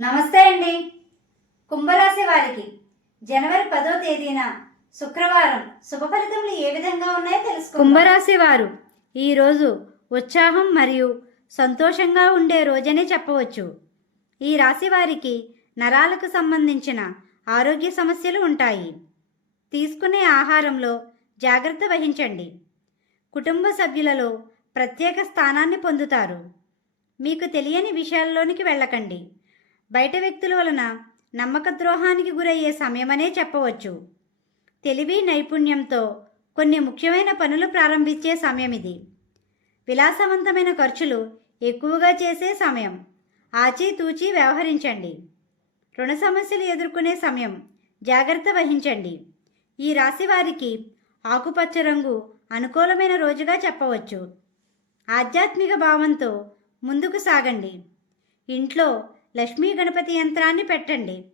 నమస్తే అండి. కుంభరాశి వారికి జనవరి పదో తేదీన శుక్రవారం శుభ ఫలితములు ఏ విధంగా ఉన్నాయో తెలుసు కుంభరాశి వారు ఈరోజు ఉత్సాహం మరియు సంతోషంగా ఉండే రోజనే చెప్పవచ్చు. ఈ రాశి వారికి నరాలకు సంబంధించిన ఆరోగ్య సమస్యలు ఉంటాయి. తీసుకునే ఆహారంలో జాగ్రత్త వహించండి. కుటుంబ సభ్యులలో ప్రత్యేక స్థానాన్ని పొందుతారు. మీకు తెలియని విషయాల్లోనికి వెళ్ళకండి. బయట వ్యక్తుల వలన నమ్మక ద్రోహానికి గురయ్యే సమయమనే చెప్పవచ్చు. తెలివి నైపుణ్యంతో కొన్ని ముఖ్యమైన పనులు ప్రారంభించే సమయం ఇది. విలాసవంతమైన ఖర్చులు ఎక్కువగా చేసే సమయం. ఆచితూచి వ్యవహరించండి. రుణ సమస్యలు ఎదుర్కొనే సమయం. జాగ్రత్త వహించండి. ఈ రాశి వారికి ఆకుపచ్చ రంగు అనుకూలమైన రోజుగా చెప్పవచ్చు. ఆధ్యాత్మిక భావంతో ముందుకు సాగండి. ఇంట్లో లక్ష్మీ గణపతి యంత్రాన్ని పెట్టండి.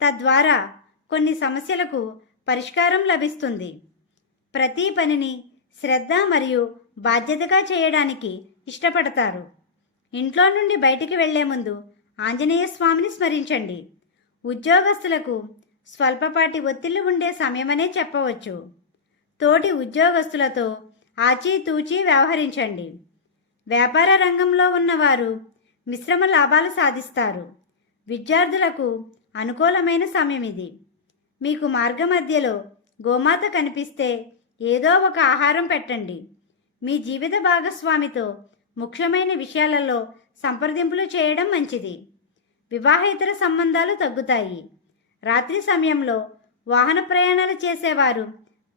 తద్వారా కొన్ని సమస్యలకు పరిష్కారం లభిస్తుంది. ప్రతి పనిని శ్రద్ధ మరియు బాధ్యతగా చేయడానికి ఇష్టపడతారు. ఇంట్లో నుండి బయటికి వెళ్ళే ముందు ఆంజనేయ స్వామిని స్మరించండి. ఉద్యోగస్తులకు స్వల్పపాటి ఒత్తిళ్ళు ఉండే సమయమనే చెప్పవచ్చు. తోటి ఉద్యోగస్తులతో ఆచితూచి వ్యవహరించండి. వ్యాపార రంగంలో ఉన్నవారు మిశ్రమ లాభాలు సాధిస్తారు. విద్యార్థులకు అనుకూలమైన సమయం ఇది. మీకు మార్గ మధ్యలో గోమాత కనిపిస్తే ఏదో ఒక ఆహారం పెట్టండి. మీ జీవిత భాగస్వామితో ముఖ్యమైన విషయాలలో సంప్రదింపులు చేయడం మంచిది. వివాహేతర సంబంధాలు తగ్గుతాయి. రాత్రి సమయంలో వాహన ప్రయాణాలు చేసేవారు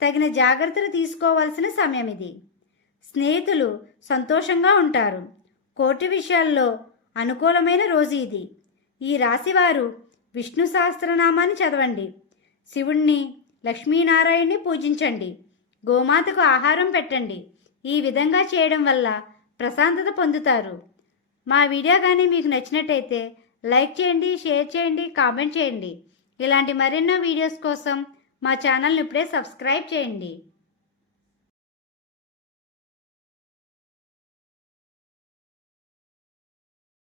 తగిన జాగ్రత్తలు తీసుకోవాల్సిన సమయం ఇది. స్నేహితులు సంతోషంగా ఉంటారు. కోర్టు విషయాల్లో అనుకూలమైన రోజు ఇది. ఈ రాశివారు విష్ణు సహస్రనామాన్ని చదవండి. శివుణ్ణి లక్ష్మీనారాయణ్ణి పూజించండి. గోమాతకు ఆహారం పెట్టండి. ఈ విధంగా చేయడం వల్ల ప్రశాంతత పొందుతారు. మా వీడియో కానీ మీకు నచ్చినట్టయితే లైక్ చేయండి షేర్ చేయండి కామెంట్ చేయండి. ఇలాంటి మరెన్నో వీడియోస్ కోసం మా ఛానల్ని ఇప్పుడే సబ్స్క్రైబ్ చేయండి.